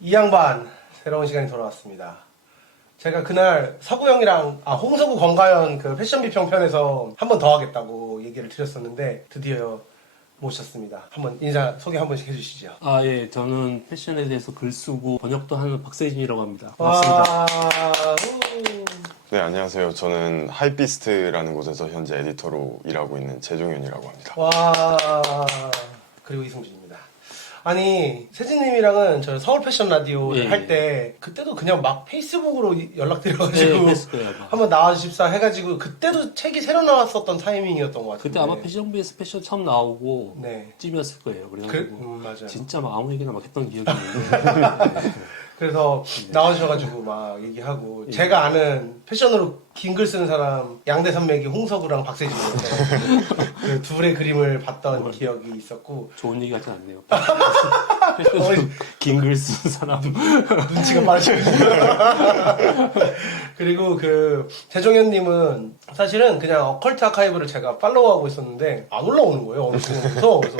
이 양반 새로운 시간이 돌아왔습니다. 제가 그날 서구 형이랑 홍서구 권가연 그 패션 비평 편에서 한 번 더 하겠다고 얘기를 드렸었는데 드디어 모셨습니다. 한번 인사 소개 한 번씩 해주시죠. 예, 저는 패션에 대해서 글 쓰고 번역도 하는 박세진이라고 합니다. 반갑습니다. 네, 안녕하세요. 저는 하이피스트라는 곳에서 현재 에디터로 일하고 있는 재종현이라고 합니다. 와. 그리고 이승준입니다. 아니 세진님이랑은 저 서울 패션 라디오를 예, 할 때 그때도 그냥 막 페이스북으로 연락드려가지고 그랬을 거예요, 아마. 한번 나와주십사 해가지고 그때도 책이 새로 나왔었던 타이밍이었던 것 같은데 그때 아마 패션 vs 패션 처음 나오고 네. 찜이었을 거예요. 그래가지고 맞아요. 진짜 막 아무 얘기나 막 했던 기억이 있는데 그래서 나오셔가지고 막 얘기하고 제가 아는 패션으로 긴 글 쓰는 사람 양대산맥이 홍석우랑 박세진이었어요. 그 둘의 그림을 봤던 기억이 있었고 좋은 얘기 같진 않네요. 패션으로 긴 글 쓰는 사람. 눈치가 빠르시거든요. 그리고 그 재종현님은 사실은 그냥 어컬트 아카이브를 제가 팔로우하고 있었는데 안 올라오는 거예요. 어느 순간부터. 그래서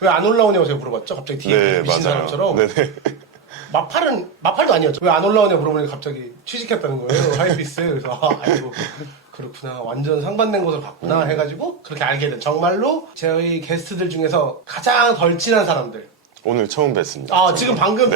왜 안 올라오냐고 제가 물어봤죠. 갑자기 뒤에 네, 미친 맞아요. 사람처럼. 네네. 마팔도 아니었죠. 왜 안 올라오냐고 물어보니까 갑자기 취직했다는 거예요. 하이피스. 그래서 아이고 그렇구나. 완전 상반된 곳을 갔구나 해가지고 그렇게 알게 된 정말로 저희 게스트들 중에서 가장 덜 친한 사람들. 오늘 처음 뵀습니다. 지금 방금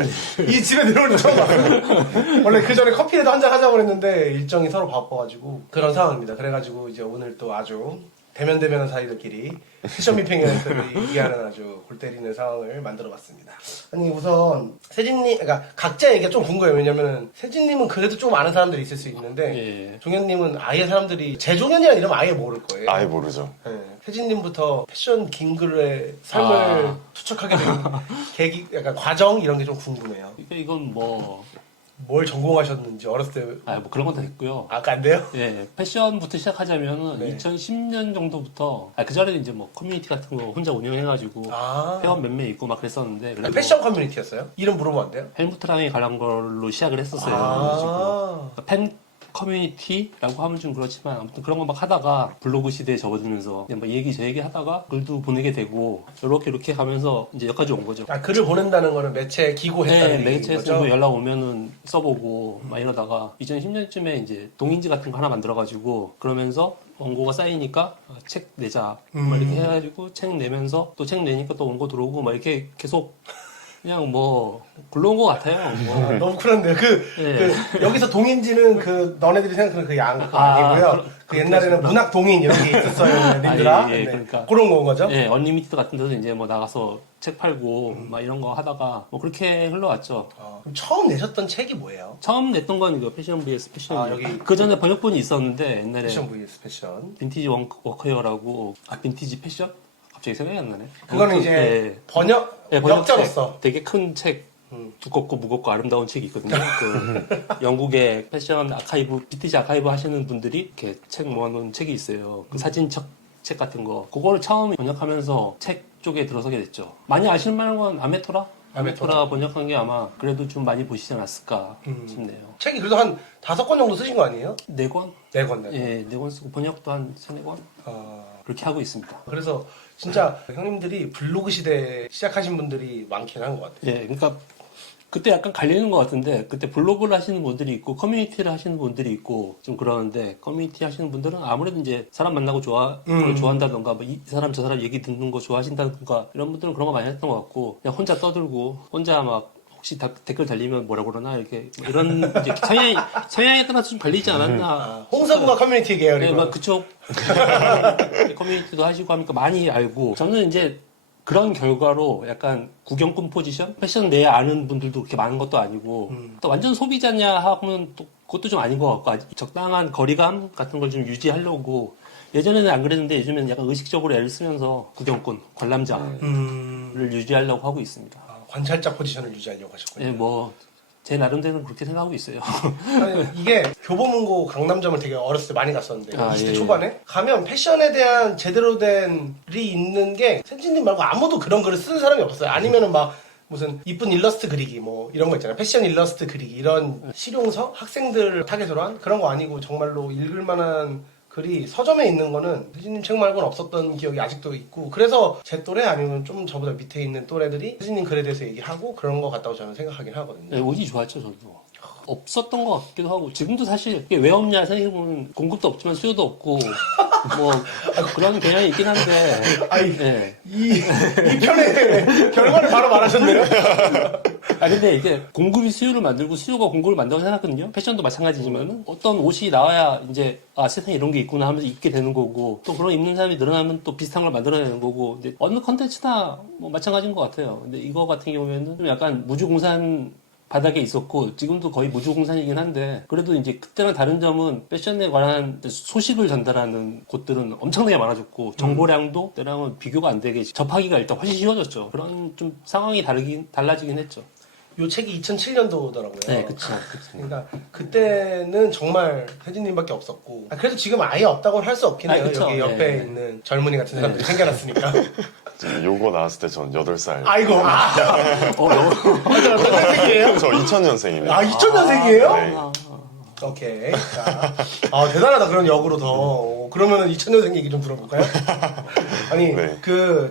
이 집에 들어오는 거 처음 봤어요. 원래 그 전에 커피라도 한잔 하자고 그랬는데 일정이 서로 바빠가지고 그런 상황입니다. 그래가지고 이제 오늘 또 아주 대면대면한 사이들끼리 패션 미평이었더니 얘기하는 아주 골 때리는 상황을 만들어봤습니다. 아니 우선 세진님, 그러니까 각자 얘기가 좀 궁금해요. 왜냐면 세진님은 그래도 좀 아는 사람들이 있을 수 있는데 예. 종현님은 아예 사람들이 재종현이란 이름 아예 모를 거예요. 아예 모르죠. 네. 세진님부터 패션 긴 글의 삶을 투척하게 된 계기, 약간 과정 이런 게 좀 궁금해요. 이건 뭐, 뭘 전공하셨는지 어렸을 때 뭐 그런 건 다 됐고요. 아까 안 돼요? 예, 패션부터 시작하자면은 네. 2010년 정도부터 그 전에는 이제 뭐 커뮤니티 같은 거 혼자 운영해가지고 회원 몇 명 있고 막 그랬었는데 그래도 패션 커뮤니티였어요? 이름 물어보면 안 돼요? 헬무트랑에 관한 걸로 시작을 했었어요. 그래가지고 팬 커뮤니티라고 하면 좀 그렇지만 아무튼 그런 거 막 하다가 블로그 시대에 접어들면서 그냥 뭐 얘기 저 얘기 하다가 글도 보내게 되고 이렇게 가면서 이제 여기까지 온 거죠. 글을 보낸다는 거는 매체에 기고했다는 네, 얘기인 매체에서 거죠? 연락 오면은 써보고 막 이러다가 2010년쯤에 이제 동인지 같은 거 하나 만들어가지고 그러면서 원고가 쌓이니까 책 내자 막 이렇게 해가지고 책 내면서 또 책 내니까 또 원고 들어오고 막 이렇게 계속 그냥 뭐 굴러온 것 같아요. 뭐. 너무 쿨한데요. 여기서 동인지는 너네들이 생각하는 그 그거 아니고요. 그 옛날에는 문학 동인 이런 게 있었어요. 님들아. 예, 네. 그러니까. 그런 건 거죠? 예, 언리미티드 같은 데서 이제 뭐 나가서 책 팔고 막 이런 거 하다가 뭐 그렇게 흘러왔죠. 그럼 처음 내셨던 책이 뭐예요? 처음 냈던 건 이거 패션 vs 패션. 여기. 그 전에 번역본이 있었는데 옛날에 패션 vs 패션. 빈티지 워커웨어라고 빈티지 패션? 갑자기 생각이 안 나네. 그거는 이제 번역, 역자로서. 책, 되게 큰 책, 두껍고 무겁고 아름다운 책이 있거든요. 그 영국의 패션 아카이브, 빈티지 아카이브 하시는 분들이 이렇게 책 모아놓은 책이 있어요. 그 사진책 책 같은 거. 그거를 처음 번역하면서 책 쪽에 들어서게 됐죠. 많이 아실 만한 건 아메토라? 아메토라 번역한 게 아마 그래도 좀 많이 보시지 않았을까 싶네요. 책이 그래도 한 5권 정도 쓰신 거 아니에요? 4권? 4권. 예, 4권 쓰고 번역도 한 3, 4권? 그렇게 하고 있습니다. 그래서 진짜 형님들이 블로그 시대 시작하신 분들이 많긴 한 것 같아요. 예, 그러니까 그때 약간 갈리는 것 같은데 그때 블로그를 하시는 분들이 있고 커뮤니티를 하시는 분들이 있고 좀 그러는데 커뮤니티 하시는 분들은 아무래도 이제 사람 만나고 좋아한다던가 뭐 이 사람 저 사람 얘기 듣는 거 좋아하신다던가 이런 분들은 그런 거 많이 했던 것 같고 그냥 혼자 떠들고 혼자 막 혹시 댓글 달리면 뭐라 그러나 이렇게 뭐 이런 이제 성향에 따라서 좀 갈리지 않았나. 홍서구가 커뮤니티 계열이고. 네, 막 그쪽 커뮤니티도 하시고 하니까 많이 알고 저는 이제 그런 결과로 약간 구경꾼 포지션? 패션 내에 아는 분들도 그렇게 많은 것도 아니고 또 완전 소비자냐 하면 또 그것도 좀 아닌 것 같고 아직 적당한 거리감 같은 걸 좀 유지하려고 예전에는 안 그랬는데 요즘에는 약간 의식적으로 애를 쓰면서 구경꾼, 관람자를 유지하려고 하고 있습니다. 관찰자 포지션을 유지하려고 하셨군요. 예, 뭐 제 나름대로는 그렇게 생각하고 있어요. 아니, 이게 교보문고 강남점을 되게 어렸을 때 많이 갔었는데 20대 예. 초반에 가면 패션에 대한 제대로 된 글이 있는 게 센진님 말고 아무도 그런 글을 쓰는 사람이 없어요. 아니면은 막 무슨 이쁜 일러스트 그리기 뭐 이런 거 있잖아요. 패션 일러스트 그리기 이런 실용서 학생들 타겟으로 한 그런 거 아니고 정말로 읽을 만한 글이 서점에 있는 거는 수진님 책 말고는 없었던 기억이 아직도 있고 그래서 제 또래 아니면 좀 저보다 밑에 있는 또래들이 수진님 글에 대해서 얘기하고 그런 거 같다고 저는 생각하긴 하거든요. 네, 운이 좋았죠, 저도. 없었던 것 같기도 하고 지금도 사실 이게 왜 없냐 생각해보면 공급도 없지만 수요도 없고 뭐 그런 경향이 있긴 한데 아이, 네. 이 편의 결과를 바로 말하셨네요. 아 근데 이게 공급이 수요를 만들고 수요가 공급을 만든다고 생각하거든요. 패션도 마찬가지지만은 어떤 옷이 나와야 이제 아 세상에 이런 게 있구나 하면서 입게 되는 거고 또 그런 입는 사람이 늘어나면 또 비슷한 걸 만들어내는 거고 이제 어느 컨텐츠나 뭐 마찬가지인 것 같아요. 근데 이거 같은 경우에는 좀 약간 무주공산 바닥에 있었고 지금도 거의 무주공산이긴 한데 그래도 이제 그때랑 다른 점은 패션에 관한 소식을 전달하는 곳들은 엄청나게 많아졌고 정보량도 그때랑은 비교가 안 되게 접하기가 일단 훨씬 쉬워졌죠. 그런 좀 상황이 달라지긴 했죠. 요 책이 2007년도더라고요. 네, 그쵸. 그러니까 그때는 정말 혜진님밖에 없었고 그래도 지금 아예 없다고는 할 수 없긴 해요. 그쵸. 여기 옆에 네. 있는 젊은이 같은 사람들이 생겨났으니까. 요거 나왔을 때 전 8살. 아이고, 몇 년생이에요? 저 2000년생입니다. 아, 2000년생이에요? 네. 오케이. 자, 대단하다, 그런 역으로 더. 그러면은 2000년생 얘기 좀 들어볼까요? 아니, 네.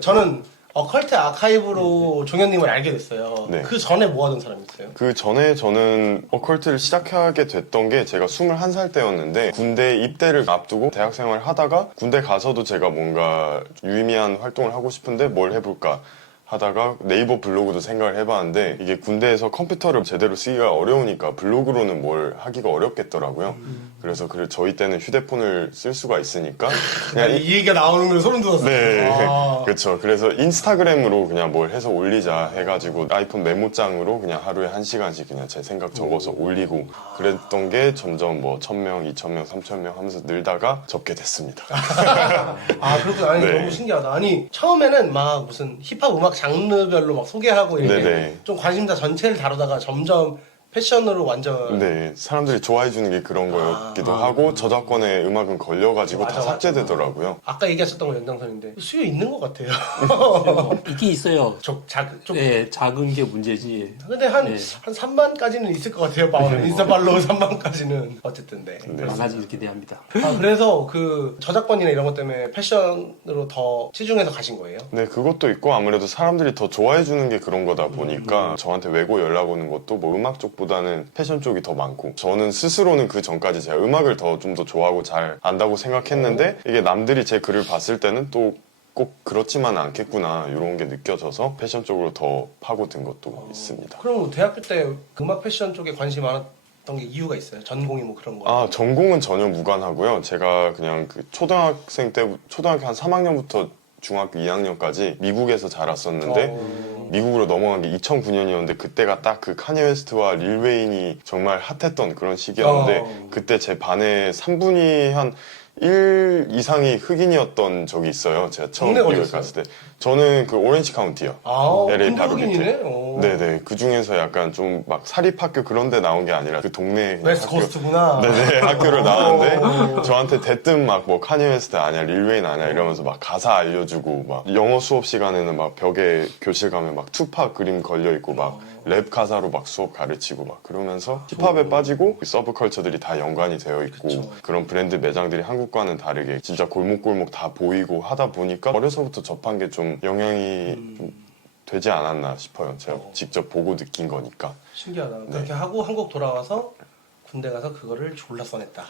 저는 어컬트 아카이브로 종현님을 알게 됐어요. 네. 그 전에 뭐 하던 사람이었어요? 그 전에 저는 어컬트를 시작하게 됐던 게 제가 21살 때였는데 군대 입대를 앞두고 대학 생활을 하다가 군대 가서도 제가 뭔가 유의미한 활동을 하고 싶은데 뭘 해볼까 하다가 네이버 블로그도 생각을 해봤는데 이게 군대에서 컴퓨터를 제대로 쓰기가 어려우니까 블로그로는 뭘 하기가 어렵겠더라고요. 그래서 저희 때는 휴대폰을 쓸 수가 있으니까 그냥 이 얘기가 나오는 걸 소름 돋았어요. 네, 아. 그렇죠. 그래서 인스타그램으로 그냥 뭘 해서 올리자 해가지고 아이폰 메모장으로 그냥 하루에 1시간씩 그냥 제 생각 적어서 올리고 그랬던 게 점점 뭐 1000명, 2000명, 3000명 하면서 늘다가 접게 됐습니다. 그렇구나. 아니, 네. 너무 신기하다. 아니, 처음에는 막 무슨 힙합 음악 장르별로 막 소개하고 이렇게 네네. 좀 관심사 전체를 다루다가 점점 패션으로 완전. 네, 사람들이 좋아해 주는 게 그런 거였기도 하고 저작권에 음악은 걸려가지고 맞아, 다 삭제되더라고요. 아까 얘기하셨던 거 연장선인데 수요 있는 것 같아요. 있긴 있어요. 좀 네, 작은 게 문제지. 근데 한 네. 3만까지는 있을 것 같아요. 인스타 팔로우 3만까지는 어쨌든 네. 네. 많아질 기대합니다. 그래서 그 저작권이나 이런 것 때문에 패션으로 더 치중해서 가신 거예요? 네, 그것도 있고 아무래도 사람들이 더 좋아해 주는 게 그런 거다 보니까 저한테 외고 연락 오는 것도 뭐 음악 쪽보다는 패션 쪽이 더 많고 저는 스스로는 그 전까지 제가 음악을 좀 더 좋아하고 잘 안다고 생각했는데 이게 남들이 제 글을 봤을 때는 또 꼭 그렇지만 않겠구나 이런 게 느껴져서 패션 쪽으로 더 파고든 것도 있습니다. 그럼 대학교 때 음악 패션 쪽에 관심이 많았던 게 이유가 있어요? 전공이 뭐 그런 거? 전공은 전혀 무관하고요. 제가 그냥 그 초등학교 한 3학년부터 중학교 2학년까지 미국에서 자랐었는데 미국으로 넘어간 게 2009년이었는데 그때가 딱 그 카니 웨스트와 릴 웨인이 정말 핫했던 그런 시기였는데 그때 제 반에 3분이 한 1 이상이 흑인이었던 적이 있어요. 제가 처음 동네 미국에 어디였어요? 갔을 때 저는 그 오렌지 카운티요. LA 바로 밑에. 네네. 그 중에서 약간 좀 막 사립학교 그런 데 나온 게 아니라 그 동네 웨스트 코스트구나. 네네 학교를 나왔는데 저한테 대뜸 막 뭐 카니 웨스트 아니야 릴 웨인 아니야 이러면서 막 가사 알려주고 막 영어 수업 시간에는 막 벽에 교실 가면 막 투팍 그림 걸려있고 막 랩 가사로 막 수업 가르치고 막 그러면서 힙합에 빠지고 서브컬처들이 다 연관이 되어 있고 그쵸. 그런 브랜드 매장들이 한국과는 다르게 진짜 골목골목 다 보이고 하다 보니까 어려서부터 접한 게 좀 영향이 좀 되지 않았나 싶어요. 제가 직접 보고 느낀 거니까. 신기하다. 네. 그렇게 하고 한국 돌아와서 군대 가서 그거를 졸라 써냈다.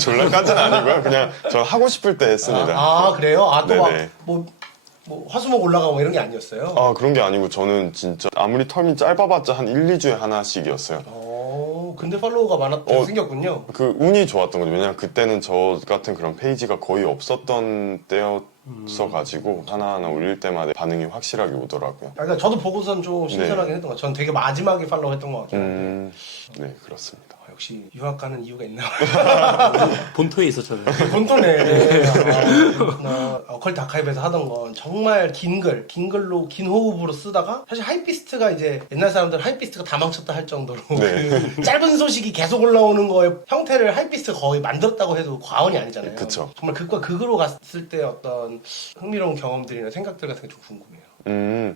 졸라까지는 아니고요. 그냥 저 하고 싶을 때 했습니다. 그래요? 또 막 네네. 뭐 화수목 올라가고 뭐 이런 게 아니었어요? 그런 게 아니고 저는 진짜 아무리 텀이 짧아봤자 한 1, 2주에 하나씩이었어요. 근데 팔로워가 많았다고 생겼군요. 그 운이 좋았던 거죠. 왜냐면 그때는 저 같은 그런 페이지가 거의 없었던 때였어가지고 하나하나 올릴 때마다 반응이 확실하게 오더라고요. 그러니까 저도 보고선 좀 신선하긴 했던 것 같아요. 전 되게 마지막에 팔로우 했던 것 같아요. 네, 그렇습니다. 역시 유학 가는 이유가 있나? 본토에 있었잖아요. 본토네. 어컬트 아카이브에서 하던 건 정말 긴 글로 긴 호흡으로 쓰다가 사실 하이피스트가 이제 옛날 사람들 하이피스트가 다 망쳤다 할 정도로 네. 그 짧은 소식이 계속 올라오는 거의 형태를 하이피스트가 거의 만들었다고 해도 과언이 아니잖아요. 그쵸. 정말 극과 극으로 갔을 때 어떤 흥미로운 경험들이나 생각들 같은 게 좀 궁금해요.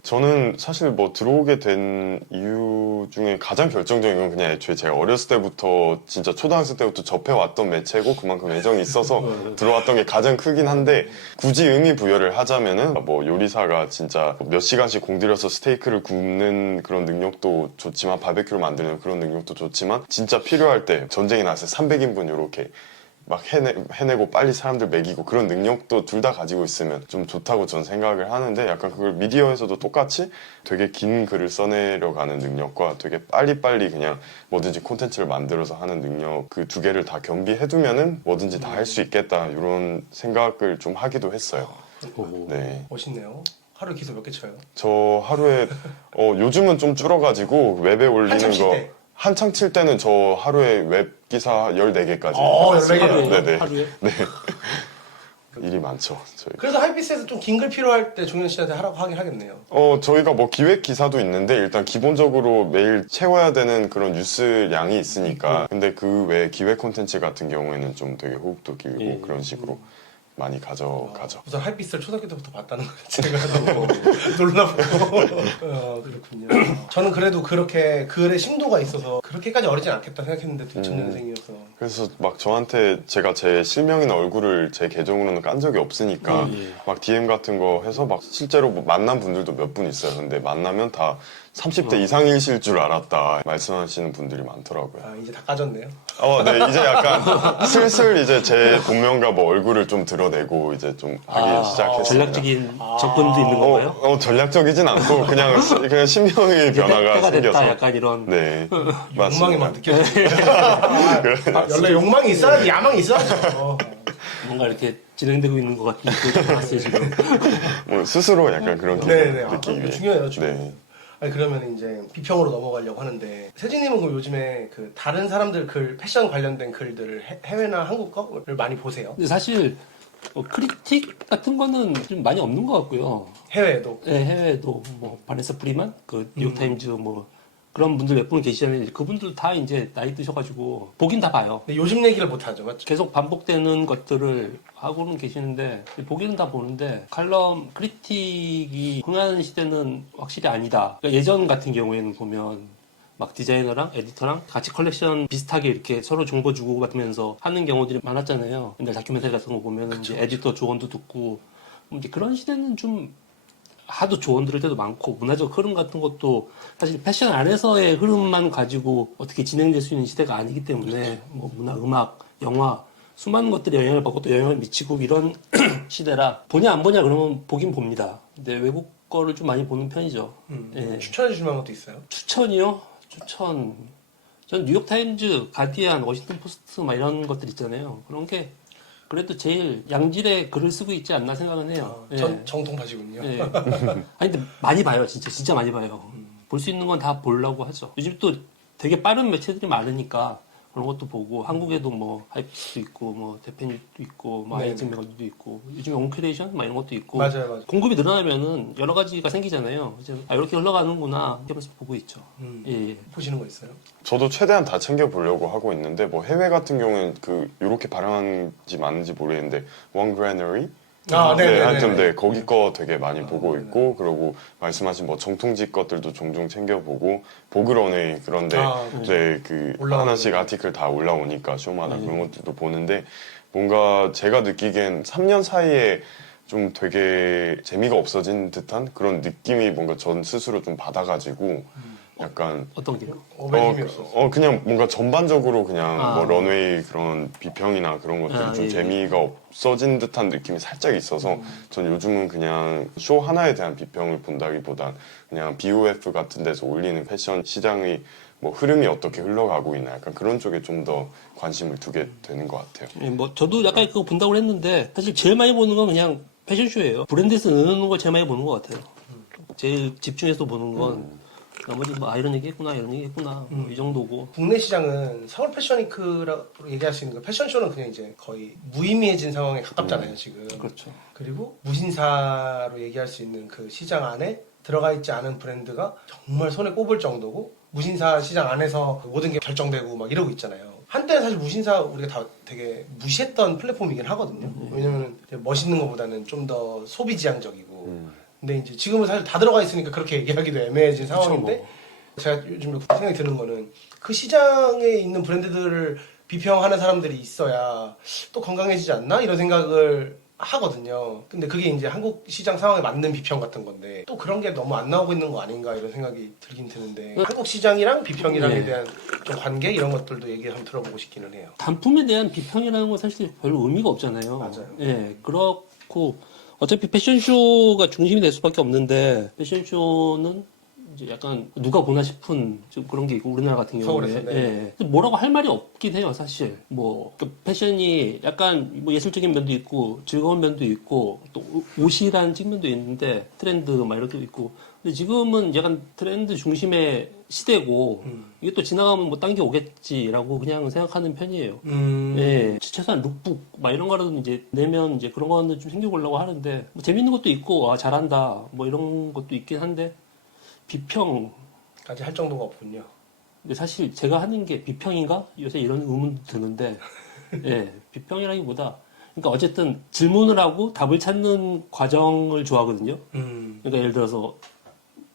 저는 사실 뭐 들어오게 된 이유 중에 가장 결정적인 건 그냥 애초에 제가 어렸을 때부터 진짜 초등학생 때부터 접해왔던 매체고 그만큼 애정이 있어서 들어왔던 게 가장 크긴 한데 굳이 의미 부여를 하자면은 뭐 요리사가 진짜 몇 시간씩 공들여서 스테이크를 굽는 그런 능력도 좋지만 바베큐를 만드는 그런 능력도 좋지만 진짜 필요할 때 전쟁이 났을 때 300인분 요렇게 막 해내고 빨리 사람들 먹이고 그런 능력도 둘 다 가지고 있으면 좀 좋다고 전 생각을 하는데 약간 그걸 미디어에서도 똑같이 되게 긴 글을 써내려가는 능력과 되게 빨리빨리 그냥 뭐든지 콘텐츠를 만들어서 하는 능력 그 두 개를 다 겸비해두면은 뭐든지 다 할 수 있겠다 이런 생각을 좀 하기도 했어요. 네. 멋있네요. 하루 기사 몇 개 쳐요? 저 하루에 요즘은 좀 줄어가지고 웹에 올리는 한참 칠 거 때. 한창 칠 때는 저 하루에 웹 기사 14개까지 14개? 네네. 하루에? 일이 많죠 저희. 그래서 하이피스에서 좀 긴 글 필요할 때 종현 씨한테 하라고 하긴 하겠네요. 저희가 뭐 기획 기사도 있는데 일단 기본적으로 매일 채워야 되는 그런 뉴스 양이 있으니까 근데 그 외 기획 콘텐츠 같은 경우에는 좀 되게 호흡도 길고 예. 그런 식으로 많이 가져가죠. 우선 하이피스를 초등학교 때부터 봤다는 것 자체가 너무 놀랍고 그렇군요. 저는 그래도 그렇게 글에 심도가 있어서 그렇게까지 어리진 않겠다 생각했는데 2000년생이어서 그래서 막 저한테 제가 제 실명이나 얼굴을 제 계정으로는 깐 적이 없으니까 예. 막 DM 같은 거 해서 막 실제로 뭐 만난 분들도 몇 분 있어요. 근데 만나면 다 30대 이상이실 줄 알았다 말씀하시는 분들이 많더라고요. 아 이제 다 까졌네요. 네, 이제 약간 슬슬 이제 제 본명과 뭐 얼굴을 좀 드러내고 이제 좀 하기 시작했어요. 전략적인 접근도 있는 건가요? 전략적이진 않고 그냥 신명의 변화가 때가 생겨서. 됐다 약간 이런. 네. 욕망이 막 맞습니다. 느껴져요. 원래 욕망이 있어야지 야망이 있어야죠. 뭔가 이렇게 진행되고 있는 것 같은 느낌이 들었어요 지금. 뭐 스스로 약간 그런 네네. 아, 느끼기 위해. 중요해요. 중요해요. 네. 아니 그러면 이제 비평으로 넘어가려고 하는데 세진님은 그럼 요즘에 그 다른 사람들 글 패션 관련된 글들을 해외나 한국 거를 많이 보세요? 근데 사실 크리틱 같은 거는 좀 많이 없는 것 같고요. 해외에도. 네, 해외에도 뭐 바네사 프리만, 그 뉴욕타임즈 뭐 그런 분들 몇 분 계시잖아요. 그분들 다 이제 나이 드셔가지고 보긴 다 봐요. 근데 요즘 얘기를 못 하죠, 맞죠? 계속 반복되는 것들을 하고는 계시는데 보기는 다 보는데 칼럼 크리틱이 흥하는 시대는 확실히 아니다. 그러니까 예전 같은 경우에는 보면 막 디자이너랑 에디터랑 같이 컬렉션 비슷하게 이렇게 서로 정보 주고 받으면서 하는 경우들이 많았잖아요. 근데 다큐멘터리 같은 거 보면 이제 에디터 조언도 듣고 이제 그런 시대는 좀 하도 조언 들을 때도 많고 문화적 흐름 같은 것도 사실 패션 안에서의 흐름만 가지고 어떻게 진행될 수 있는 시대가 아니기 때문에 뭐 문화, 음악, 영화 수많은 것들이 영향을 받고 또 영향을 미치고 이런 시대라 보냐 안 보냐 그러면 보긴 봅니다. 근데 외국 거를 좀 많이 보는 편이죠. 예. 추천해 주실 만한 것도 있어요? 추천이요? 전 뉴욕타임즈, 가디안, 워싱턴 포스트 막 이런 것들 있잖아요. 그런 게 그래도 제일 양질의 글을 쓰고 있지 않나 생각은 해요. 전 정통파시군요. 예. 아니 근데 많이 봐요. 진짜 많이 봐요. 볼 수 있는 건 다 보려고 하죠. 요즘 또 되게 빠른 매체들이 많으니까 그런 것도 보고 한국에도 뭐 하이피스도 있고 뭐 대표님도 있고 뭐 네네. 아이템 메가도 있고 요즘에 온큐레이션 막 이런 것도 있고 맞아요. 공급이 늘어나면은 여러 가지가 생기잖아요. 이제 이렇게 흘러가는구나 이러면서 보고 있죠. 예. 보시는 거 있어요? 저도 최대한 다 챙겨보려고 하고 있는데 뭐 해외 같은 경우는 요렇게 발행한지 맞는지 모르겠는데 원 그래너리 네네네. 하여튼 네, 거기 거 되게 많이 보고 있고 그리고 말씀하신 뭐 정통직 것들도 종종 챙겨보고 보그런웨이 그런데 네, 그 올라오는 하나씩 아티클 다 올라오니까 쇼마다 그런 것들도 보는데 뭔가 제가 느끼기엔 3년 사이에 좀 되게 재미가 없어진 듯한 그런 느낌이 뭔가 전 스스로 좀 받아가지고 약간 어떤 게요? 왜 힘이 없었어? 그냥 뭔가 전반적으로 그냥 아. 뭐 런웨이 그런 비평이나 그런 것들이 좀 예. 재미가 없어진 듯한 느낌이 살짝 있어서 전 요즘은 그냥 쇼 하나에 대한 비평을 본다기보단 그냥 BOF 같은 데서 올리는 패션 시장의 뭐 흐름이 어떻게 흘러가고 있나 약간 그런 쪽에 좀 더 관심을 두게 되는 것 같아요. 예, 뭐 저도 약간 그거 본다고 했는데 사실 제일 많이 보는 건 그냥 패션쇼예요. 브랜드에서 넣는 걸 제일 많이 보는 것 같아요. 제일 집중해서 보는 건 나머지 뭐 이런 얘기 했구나 이런 얘기 했구나 뭐 이 정도고. 국내 시장은 서울 패션위크라고 얘기할 수 있는 거 패션쇼는 그냥 이제 거의 무의미해진 상황에 가깝잖아요 지금. 그렇죠. 그리고 무신사로 얘기할 수 있는 그 시장 안에 들어가 있지 않은 브랜드가 정말 손에 꼽을 정도고 무신사 시장 안에서 모든 게 결정되고 막 이러고 있잖아요. 한때는 사실 무신사 우리가 다 되게 무시했던 플랫폼이긴 하거든요. 왜냐면 멋있는 것보다는 좀 더 소비지향적이고 근데 이제 지금은 사실 다 들어가 있으니까 그렇게 얘기하기도 애매해진 상황인데 뭐. 제가 요즘 생각이 드는 거는 그 시장에 있는 브랜드들을 비평하는 사람들이 있어야 또 건강해지지 않나 이런 생각을 하거든요. 근데 그게 이제 한국 시장 상황에 맞는 비평 같은 건데 또 그런 게 너무 안 나오고 있는 거 아닌가 이런 생각이 들긴 드는데 한국 시장이랑 비평이랑에 네. 대한 좀 관계 이런 것들도 얘기 한번 들어보고 싶기는 해요. 단품에 대한 비평이라는 건 사실 별로 의미가 없잖아요. 맞아요. 예, 그렇고 어차피 패션쇼가 중심이 될 수밖에 없는데 패션쇼는 이제 약간 누가 보나 싶은 좀 그런 게 있고 우리나라 같은 경우에 서울에서, 네. 예. 뭐라고 할 말이 없긴 해요 사실. 뭐 패션이 약간 뭐 예술적인 면도 있고 즐거운 면도 있고 또 옷이라는 측면도 있는데 트렌드 막 이런 것도 있고 근데 지금은 약간 트렌드 중심의 시대고 이게 또 지나가면 뭐 딴 게 오겠지라고 그냥 생각하는 편이에요. 예, 최소한 룩북 막 이런 거라도 이제 내면 이제 그런 거는 좀 챙겨보려고 하는데 뭐 재밌는 것도 있고 아 잘한다 뭐 이런 것도 있긴 한데 비평 아직 할 정도가 없군요. 근데 사실 제가 하는 게 비평인가 요새 이런 의문도 드는데 예, 비평이라기보다 그러니까 어쨌든 질문을 하고 답을 찾는 과정을 좋아하거든요. 그러니까 예를 들어서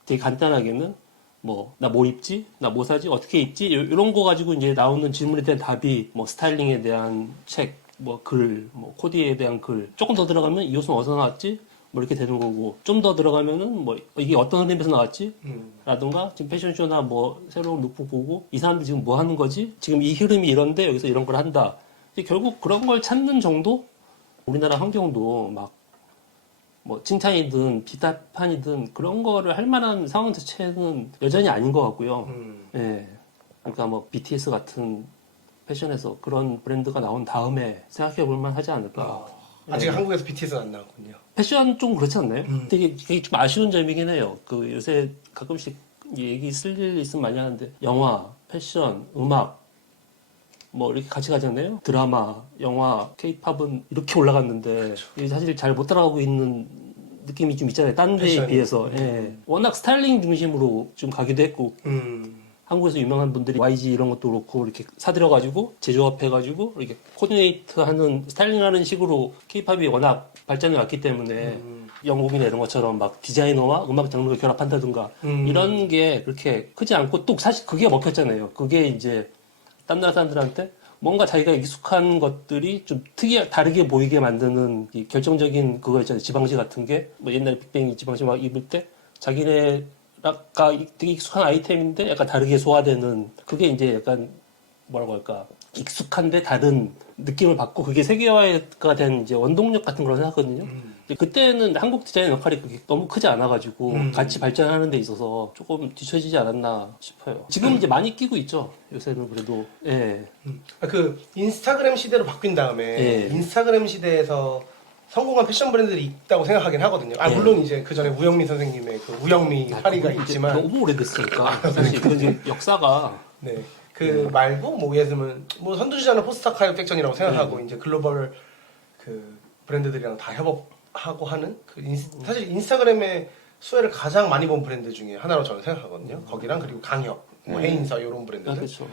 되게 간단하게는 뭐 나 뭐 입지, 나 뭐 사지, 어떻게 입지 이런 거 가지고 이제 나오는 질문에 대한 답이 뭐 스타일링에 대한 책, 뭐 글, 뭐 코디에 대한 글 조금 더 들어가면 이 옷은 어디서 나왔지? 뭐 이렇게 되는 거고 좀 더 들어가면은 뭐 이게 어떤 흐름에서 나왔지? 라든가 지금 패션쇼나 뭐 새로운 룩북 보고 이 사람들 지금 뭐 하는 거지? 지금 이 흐름이 이런데 여기서 이런 걸 한다. 결국 그런 걸 찾는 정도? 우리나라 환경도 막 뭐 칭찬이든 비판이든 그런 거를 할 만한 상황 자체는 여전히 아닌 것 같고요. 예. 그러니까 뭐 BTS 같은 패션에서 그런 브랜드가 나온 다음에 생각해 볼 만하지 않을까. 아직 예. 한국에서 BTS는 안 나왔군요. 패션 좀 그렇지 않나요? 되게 좀 아쉬운 점이긴 해요. 그 요새 가끔씩 얘기 쓸 일 있으면 많이 하는데 영화, 패션, 음악 뭐 이렇게 같이 가잖아요. 드라마, 영화, 케이팝은 이렇게 올라갔는데 이게 사실 잘 못 따라가고 있는 느낌이 좀 있잖아요. 딴 데에 패션이. 비해서. 예. 워낙 스타일링 중심으로 좀 가기도 했고 한국에서 유명한 분들이 YG 이런 것도 그렇고 이렇게 사들여가지고 제조업해가지고 이렇게 코디네이트하는 스타일링하는 식으로 케이팝이 워낙 발전해 왔기 때문에 영국이나 이런 것처럼 막 디자이너와 음악 장르를 결합한다든가 이런 게 그렇게 크지 않고 또 사실 그게 먹혔잖아요. 그게 이제 딴 나라 사람들한테 뭔가 자기가 익숙한 것들이 좀 다르게 보이게 만드는 이 결정적인 그거 있잖아요. 지방시 같은 게 뭐 옛날에 빅뱅이 지방시 막 입을 때 자기네가 되게 익숙한 아이템인데 약간 다르게 소화되는 그게 이제 약간 뭐라고 할까 익숙한데 다른 느낌을 받고 그게 세계화가 된 이제 원동력 같은 거라고 생각하거든요. 근데 그때는 한국 디자인 역할이 그렇게 너무 크지 않아가지고 같이 발전하는 데 있어서 조금 뒤처지지 않았나 싶어요. 지금 이제 많이 끼고 있죠. 요새는 그래도 예. 그 인스타그램 시대로 바뀐 다음에 예. 인스타그램 시대에서 성공한 패션 브랜드들이 있다고 생각하긴 하거든요. 아 예. 물론 이제 그 전에 우영미 선생님의 그 우영미 파리가 그건 이제 있지만 너무 오래됐으니까 사실 그건 이제 역사가 네. 그 말고 뭐 예를 들면 뭐 선두주자는 포스타 카이팩션이라고 생각하고 이제 글로벌 그 브랜드들이랑 다 협업하고 하는 그 사실 인스타그램의 수혜를 가장 많이 본 브랜드 중에 하나로 저는 생각하거든요. 거기랑 그리고 강협, 뭐 헤인서 이런 브랜드들. 아, 그렇죠.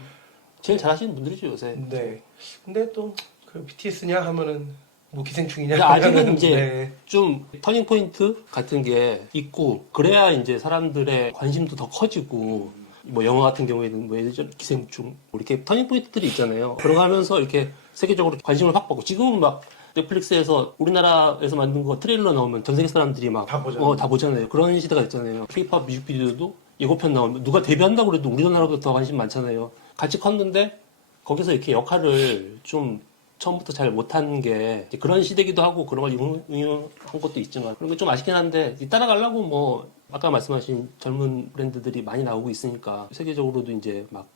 제일 잘하시는 분들이죠 요새. 네. 근데 또 그 BTS냐 하면은 뭐 기생충이냐 근데 아직은 하면은 이제 네. 좀 터닝 포인트 같은 게 있고 그래야 이제 사람들의 관심도 더 커지고 뭐 영화 같은 경우에는 뭐 예전 기생충 뭐 이렇게 터닝 포인트들이 있잖아요. 들어가면서 이렇게 세계적으로 관심을 확 받고 지금은 막 넷플릭스에서 우리나라에서 만든 거 트레일러 나오면 전 세계 사람들이 막 다 보잖아요. 다 보잖아요. 그런 시대가 됐잖아요. K-pop 뮤직비디오도 예고편 나오면 누가 데뷔한다고 그래도 우리나라보다 더 관심 많잖아요. 같이 컸는데 거기서 이렇게 역할을 좀 처음부터 잘 못한 게 그런 시대기도 하고 그런 걸 응용한 것도 있지만 그런 게 좀 아쉽긴 한데 따라가려고 뭐 아까 말씀하신 젊은 브랜드들이 많이 나오고 있으니까 세계적으로도 이제 막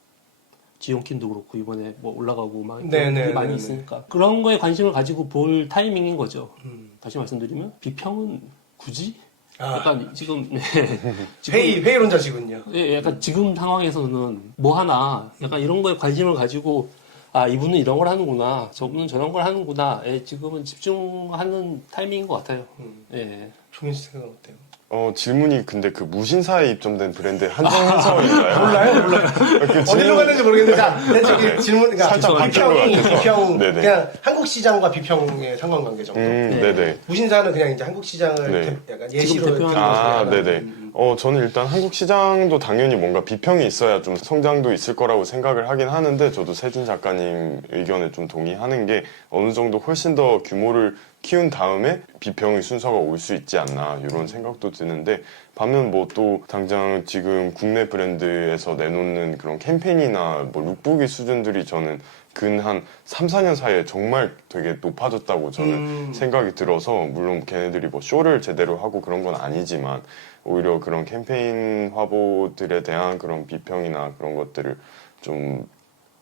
지용킨도 그렇고 이번에 뭐 올라가고 막 그런 네네, 게 많이 네네. 있으니까 그런 거에 관심을 가지고 볼 타이밍인 거죠. 다시 말씀드리면 비평은 굳이 아, 약간 지금 회의론자시군요. 예, 약간 지금 상황에서는 뭐 하나 약간 이런 거에 관심을 가지고 아 이분은 이런 걸 하는구나 저분은 저런 걸 하는구나 예, 지금은 집중하는 타이밍인 것 같아요. 예. 종현 씨 생각은 어때요? 질문이 근데 그 무신사에 입점된 브랜드 한정 hen서인가요? 몰라요? 그 어디로 갔는지 모르겠는데, 자, 대충 질문, 그러니까 살짝 바뀐 것 같아서. 비평, 네네. 그냥 한국 시장과 비평의 상관관계 정도. 네네. 무신사는 그냥 이제 한국 시장을 네. 약간 지금 예시로 대표하는 들어서 아, 약간, 네네. 저는 일단 한국 시장도 당연히 뭔가 비평이 있어야 좀 성장도 있을 거라고 생각을 하긴 하는데, 저도 세준 작가님 의견에 좀 동의하는 게 어느 정도 훨씬 더 규모를 키운 다음에 비평의 순서가 올 수 있지 않나 이런 생각도 드는데, 반면 뭐 또 당장 지금 국내 브랜드에서 내놓는 그런 캠페인이나 뭐 룩북의 수준들이 저는 근 한 3, 4년 사이에 정말 되게 높아졌다고 저는 생각이 들어서, 물론 걔네들이 뭐 쇼를 제대로 하고 그런 건 아니지만 오히려 그런 캠페인 화보들에 대한 그런 비평이나 그런 것들을 좀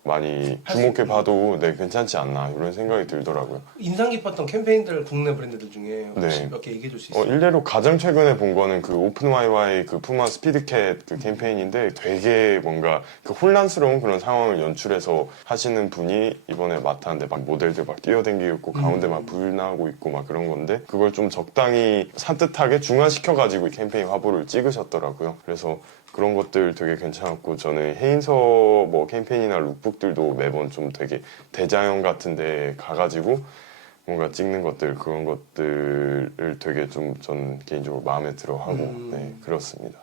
많이 주목해 봐도 네, 괜찮지 않나 이런 생각이 들더라고요. 인상 깊었던 캠페인들 국내 브랜드들 중에 혹시 네. 몇 개 얘기해 줄 수 있어요? 일례로 가장 최근에 본 거는 그 오픈 YY 그 푸마 스피드캣 그 캠페인인데, 되게 뭔가 그 혼란스러운 그런 상황을 연출해서 하시는 분이 이번에 맡았는데, 막 모델들 막 뛰어댕기고 있고 가운데 막 불 나고 있고 막 그런 건데, 그걸 좀 적당히 산뜻하게 중화시켜가지고 이 캠페인 화보를 찍으셨더라고요. 그래서 그런 것들 되게 괜찮았고, 저는 헤인서 뭐 캠페인이나 룩북들도 매번 좀 되게 대자연 같은 데 가가지고 뭔가 찍는 것들, 그런 것들을 되게 좀 저는 개인적으로 마음에 들어 하고, 네, 그렇습니다.